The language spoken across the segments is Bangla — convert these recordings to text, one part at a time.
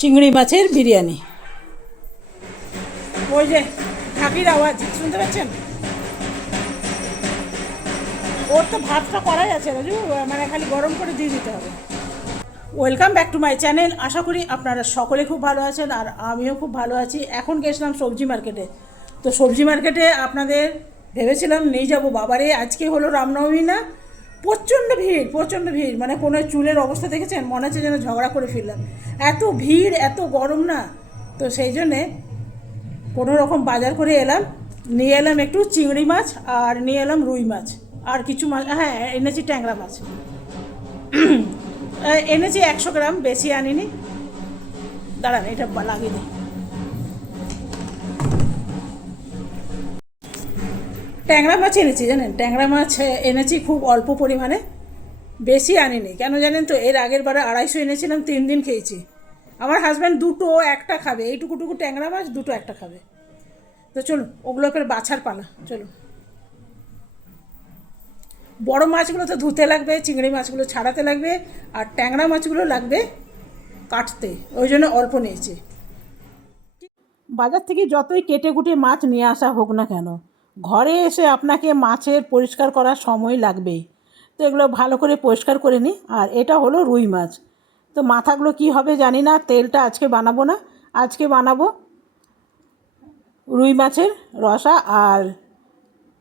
চিংড়ি মাছের বিরিয়ানি। ওই যে ঢাকির আওয়াজ, শুনতে পাচ্ছেন? ওর তো ভাতটা করাই আছে রাজু মানে খালি গরম করে দিয়ে দিতে হবে। Welcome back to my channel আশা করি আপনারা সকলে খুব ভালো আছেন আর আমিও খুব ভালো আছি। এখন গেছিলাম সবজি মার্কেটে। তো সবজি মার্কেটে আপনাদের ভেবেছিলাম নিয়ে যাব বাবারে, আজকে হলো রামনবমী না? প্রচণ্ড ভিড় প্রচণ্ড ভিড়। মানে কোনো চুলের অবস্থা দেখেছেন? মনে হচ্ছে যেন ঝগড়া করে ফিরলাম। এত ভিড়, এত গরম না? তো সেই জন্যে কোনো রকম বাজার করে এলাম। নিয়ে এলাম একটু চিংড়ি মাছ আর নিয়ে এলাম রুই মাছ। আর কিছু মাছ হ্যাঁ এনেছি ট্যাংরা মাছ। এনেছি একশো গ্রাম, বেশি আনিনি। দাঁড়ান, এটা লাগিয়ে দিই। ট্যাংরা মাছ এনেছি, জানেন? ট্যাংরা মাছ এনেছি খুব অল্প পরিমাণে। বেশি আনিনি। কেন জানেন তো, এর আগের বারে আড়াইশো এনেছিলাম, তিন দিন খেয়েছি। আমার হাজব্যান্ড দুটো একটা খাবে। এইটুকুটুকু ট্যাংরা মাছ, দুটো একটা খাবে। তো চলুন, ওগুলো ফের বাছার পালা। চলুন। বড় মাছগুলো তো ধুতে লাগবে, চিংড়ি মাছগুলো ছাড়াতে লাগবে, আর ট্যাংরা মাছগুলো লাগবে কাটতে। ওই জন্য অল্প নিয়েছি। বাজার থেকে যতই কেটে কুটে মাছ নিয়ে আসা হোক না কেন ঘরে এসে আপনাকে মাছের পরিষ্কার করার সময় লাগবেই। তো এগুলো ভালো করে পরিষ্কার করে নিই। আর এটা হলো রুই মাছ। তো মাথাগুলো কি হবে জানি না, তেলটা আজকে বানাবো না। আজকে বানাবো রুই মাছের রসা আর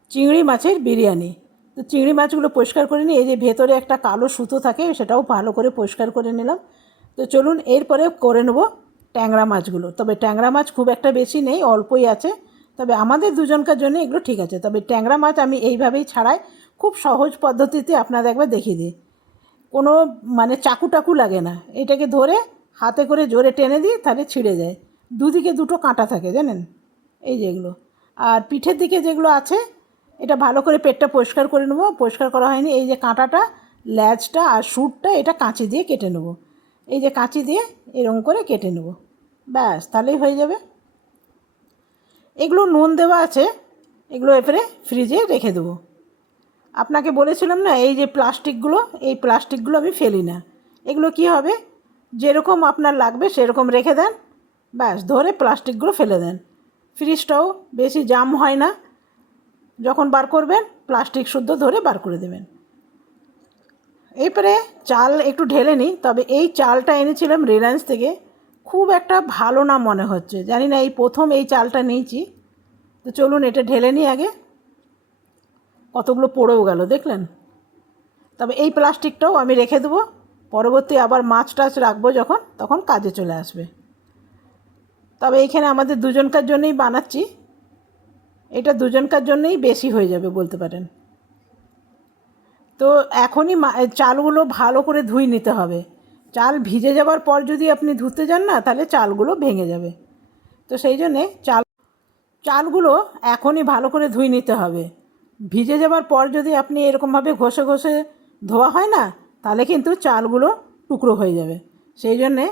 চিংড়ি মাছের বিরিয়ানি। তো চিংড়ি মাছগুলো পরিষ্কার করে নিই। এই যে ভেতরে একটা কালো সুতো থাকে, সেটাও ভালো করে পরিষ্কার করে নিলাম। তো চলুন, এরপরে করে নেব ট্যাংরা মাছগুলো। তবে ট্যাংরা মাছ খুব একটা বেশি নেই, অল্পই আছে। তবে আমাদের দুজনকার জন্য এগুলো ঠিক আছে। তবে ট্যাংরা মাছ আমি এইভাবেই ছাড়াই, খুব সহজ পদ্ধতিতে আপনাদের একবার দেখিয়ে দিই। কোনো মানে চাকু টাকু লাগে না। এটাকে ধরে হাতে করে জোরে টেনে দিই তাহলে ছিঁড়ে যায়। দুদিকে দুটো কাঁটা থাকে, জানেন? এই যেগুলো আর পিঠের দিকে যেগুলো আছে, এটা ভালো করে পেটটা পরিষ্কার করে নেব। পরিষ্কার করা হয়নি, এই যে কাঁটাটা, ল্যাজটা আর সুটটা এটা কাঁচি দিয়ে কেটে নেব। এই যে কাঁচি দিয়ে এরকম করে কেটে নেব। ব্যাস, তাহলেই হয়ে যাবে। এগুলো নুন দেওয়া আছে, এগুলো এবারে ফ্রিজে রেখে দেবো। আপনাকে বলেছিলাম না, এই যে প্লাস্টিকগুলো, এই প্লাস্টিকগুলো আমি ফেলি না। এগুলো কি হবে? যেরকম আপনার লাগবে সেরকম রেখে দেন, ব্যাস, ধরে প্লাস্টিকগুলো ফেলে দেন। ফ্রিজটাও বেশি জাম হয় না। যখন বার করবেন, প্লাস্টিক শুদ্ধ ধরে বার করে দেবেন। এরপরে চাল একটু ঢেলে নিই, তবে এই চালটা এনেছিলাম রিলায়েন্স থেকে। খুব একটা ভালো না মনে হচ্ছে। জানি না এই প্রথম এই চালটা নিয়েছি। তো চলুন এটা ঢেলে নিই আগে। কতগুলো পড়েও গেল, দেখলেন? তবে এই প্লাস্টিকটাও আমি রেখে দেবো। পরবর্তী আবার মাছ টাছ রাখব যখন, তখন কাজে চলে আসবে। তবে এইখানে আমাদের দুজনকার জন্যই বানাচ্ছি। এটা দুজনকার জন্যই বেশি হয়ে যাবে বলতে পারেন। তো এখনই চালগুলো ভালো করে ধুই নিতে হবে। চাল ভিজে যাওয়ার পর যদি আপনি ধুতে যান না, তাহলে চালগুলো ভেঙে যাবে। তো সেই জন্যে চাল, চালগুলো এখনই ভালো করে ধুই নিতে হবে। ভিজে যাওয়ার পর যদি আপনি এরকমভাবে ঘষে ঘষে ধোয়া হয় না, তাহলে কিন্তু চালগুলো টুকরো হয়ে যাবে। সেই জন্যে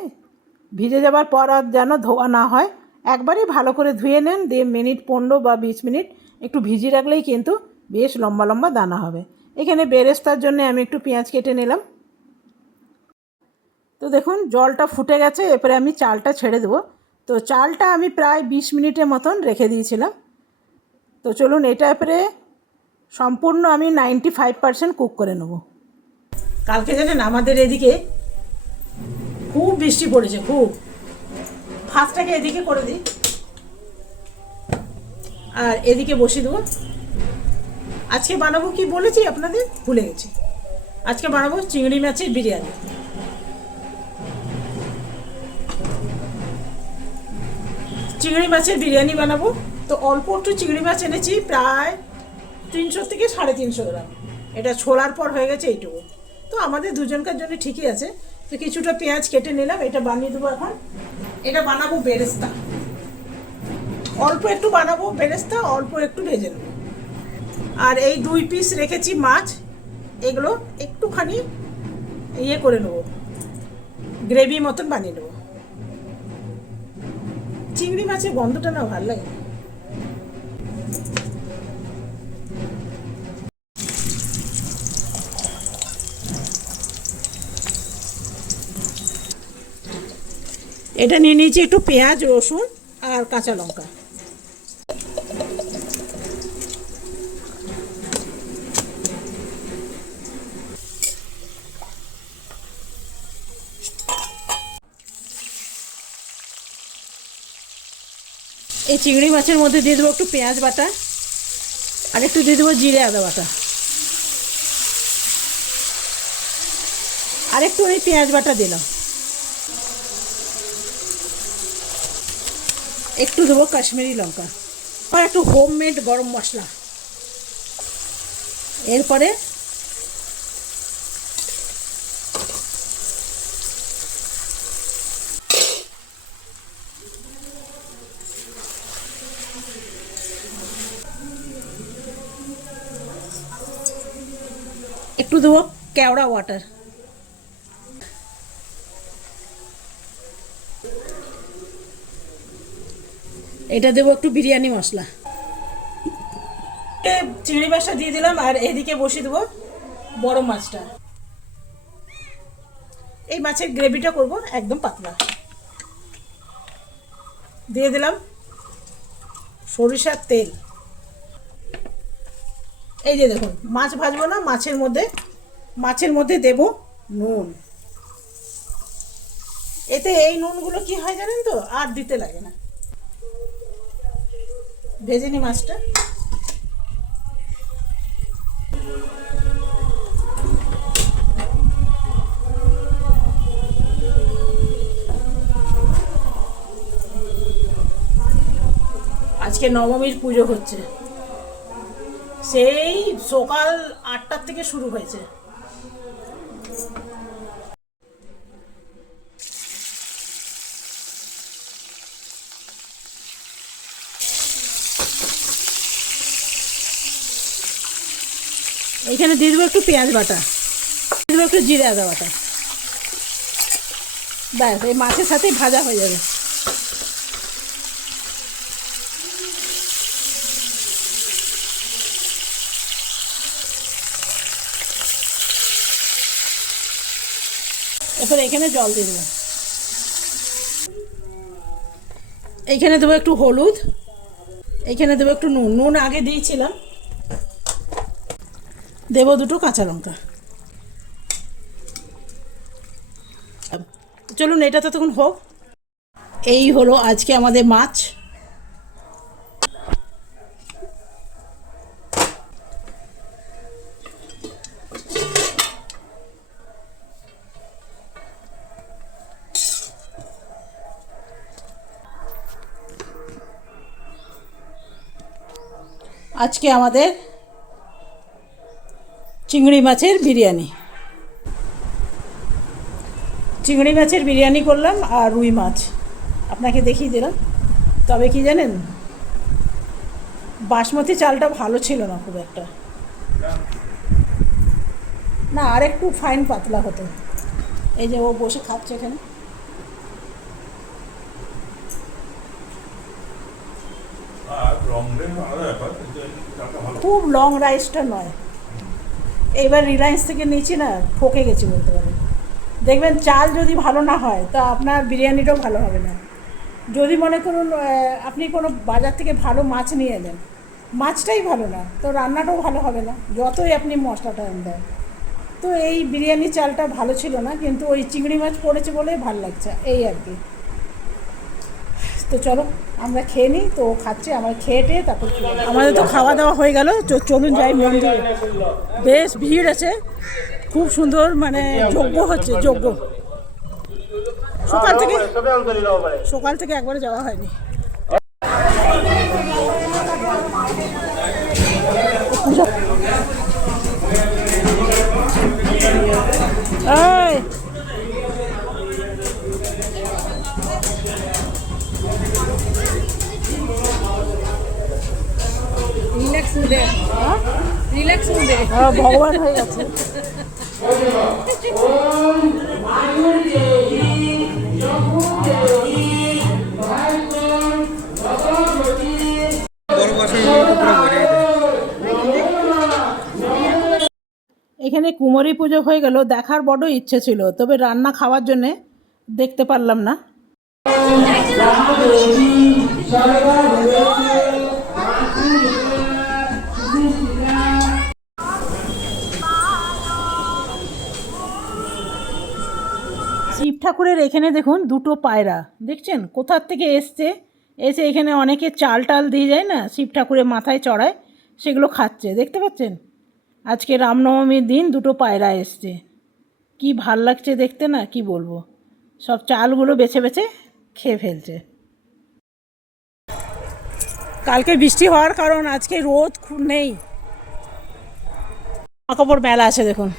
ভিজে যাওয়ার পর আর যেন ধোয়া না হয়, একবারই ভালো করে ধুয়ে নেন দিয়ে মিনিট, পনেরো বা বিশ মিনিট একটু ভিজিয়ে রাখলেই কিন্তু বেশ লম্বা লম্বা দানা হবে। এখানে বেরেস্তার জন্য আমি একটু পেঁয়াজ কেটে নিলাম। তো দেখুন, জলটা ফুটে গেছে, এরপরে আমি চালটা ছেড়ে দেবো। তো চালটা আমি প্রায় বিশ মিনিটের মতন রেখে দিয়েছিলাম। তো চলুন এটা এরপরে সম্পূর্ণ আমি নাইনটি ফাইভ পার্সেন্ট কুক করে নেব। কালকে জানেন, আমাদের এদিকে খুব বৃষ্টি পড়েছে, খুব। ভাতটাকে এদিকে করে দিই। আর এদিকে বসিয়ে দেবো। আজকে বানাবো কি বলেছি আপনাদের? ভুলে গেছি। আজকে বানাবো চিংড়ি মাছের বিরিয়ানি। চিংড়ি মাছের বিরিয়ানি বানাবো। তো অল্প একটু চিংড়ি মাছ এনেছি, প্রায় তিনশো থেকে সাড়ে তিনশো গ্রাম। এটা ছোলার পর হয়ে গেছে এইটুকু। তো আমাদের দুজনকার জন্য ঠিকই আছে। তো কিছুটা পেঁয়াজ কেটে নিলাম, এটা বানিয়ে দেবো এখন। এটা বানাবো বেরেস্তা। অল্প একটু বানাবো বেরেস্তা, অল্প একটু ভেজে নেব। আর এই দুই পিস রেখেছি মাছ। এগুলো একটুখানি ইয়ে করে নেব। গ্রেভি মতন বানিয়ে নেব। চিংড়ি মাছের গন্ধটা না ভালো লাগে এটা নিয়ে নিয়েছি একটু পেঁয়াজ, রসুন আর কাঁচা লঙ্কা। এই চিংড়ি মাছের মধ্যে দিয়ে দেবো একটু পেঁয়াজ বাটা আর একটু দিয়ে দেবো জিরে আদা বাটা। আর একটু ওই পেঁয়াজ বাটা দিলাম একটু দেবো কাশ্মীরি লঙ্কা। আর একটু হোমমেড গরম মশলা। এরপরে একটু দেবো কেওড়া ওয়াটার এটা দেবো একটু বিরিয়ানি মশলা। চিংড়ি মাছটা দিয়ে দিলাম, আর এদিকে বসিয়ে দেবো বড় মাছটা। এই মাছের গ্রেভিটা করব একদম পাতলা। দিয়ে দিলাম সরিষার তেল। এই যে দেখুন, মাছ ভাজবো না, মাছের মধ্যে মাছের মধ্যে দেব নুন। এতে এই নুনগুলো কি হয় জানেন তো? আর দিতে লাগে না। ভেজে নি মাছটা। আজকে নবমীর পুজো হচ্ছে। সেই সকাল আটটার থেকে শুরু হয়েছে। এইখানে দিয়ে দেবো একটু পেঁয়াজ বাটা। দিয়ে দেবো একটু জিরে আদা বাটা। ব্যাস, এই মাছের সাথেই ভাজা হয়ে যাবে। এরপর এখানে জল দিয়ে দেবো। এইখানে দেবো একটু হলুদ। এইখানে দেবো একটু নুন। নুন আগে দিয়েছিলাম। দেবো দুটো কাঁচা লঙ্কা। চলুন, এটা তো তখন হোক। এই হলো আজকে আমাদের মাছ। আজকে আমাদের চিংড়ি মাছের বিরিয়ানি। চিংড়ি মাছের বিরিয়ানি করলাম আর রুই মাছ। আপনাকে দেখিয়ে দিলাম। তবে কি জানেন? বাসমতি চালটা ভালো ছিল না খুব একটা। না আর একটু ফাইন পাতলা হতো। এই যে ও বসে খাচ্ছে এখানে। খুব লং রাইসটা নয়। এইবার রিলায়েন্স থেকে নিয়েছি না ঠকে গেছি বলতে পারেন। দেখবেন চাল যদি ভালো না হয়, তা আপনার বিরিয়ানিটাও ভালো হবে না। যদি মনে করুন আপনি কোনো বাজার থেকে ভালো মাছ নিয়ে এলেন, মাছটাই ভালো না, তো রান্নাটাও ভালো হবে না, যতই আপনি মশলাটা দেন। তো এই বিরিয়ানি চালটা ভালো ছিল না, কিন্তু ওই চিংড়ি মাছ পড়েছে বলে ভালো লাগছে, এই আর কি। তো চলো, আমরা খেয়ে নিই, তো খাচ্ছে, আমরা খেয়ে টেয়ে তারপর আমাদের তো খাওয়া দাওয়া হয়ে গেল চলুন যাই মন্দিরে। বেশ ভিড় আছে, খুব সুন্দর মানে যজ্ঞ হচ্ছে, যজ্ঞ। সকাল থেকে সকাল থেকে একবারে যাওয়া হয়নি। ভগবান হয়ে গেছে। এখানে কুমারী পুজো হয়ে গেল, দেখার বড় ইচ্ছে ছিল, তবে রান্না খাওয়ার জন্যে দেখতে পারলাম না। শিব ঠাকুরের এখানে দেখুন দুটো পায়রা। দেখছেন? কোথার থেকে এসছে? এসে এখানে অনেকে চাল টাল দিয়ে যায় না? শিব ঠাকুরের মাথায় চড়ায়, সেগুলো খাচ্ছে। দেখতে পাচ্ছেন? আজকে রামনবমীর দিন দুটো পায়রা এসছে। কি ভালো লাগছে দেখতে না? কি বলব? সব চালগুলো বেছে বেছে খেয়ে ফেলছে। কালকে বৃষ্টি হওয়ার কারণ আজকে রোদ নেই। জামা কাপড় মেলা আছে দেখুন।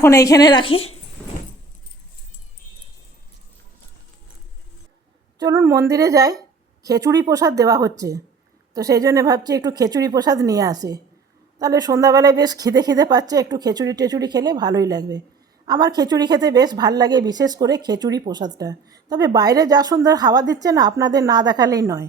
এখন এইখানে রাখি। চলুন মন্দিরে যাই। খিচুড়ি প্রসাদ দেওয়া হচ্ছে। তো সেই জন্য ভাবছি একটু খিচুড়ি প্রসাদ নিয়ে আসি। তাহলে সন্ধ্যাবেলায় বেশ খিদে খিদে পাচ্ছে, একটু খিচুড়ি টেচুড়ি খেলে ভালোই লাগবে। আমার খিচুড়ি খেতে বেশ ভালো লাগে বিশেষ করে খিচুড়ি প্রসাদটা। তবে বাইরে যা সুন্দর হাওয়া দিচ্ছে না, আপনাদের না দেখালেই নয়।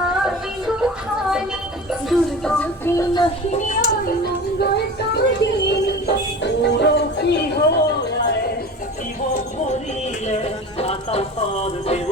আই রুহানি দুর্গা দিনহিনী আই মঙ্গল সাদিনী কি হয় শিব করিলে আতা দেব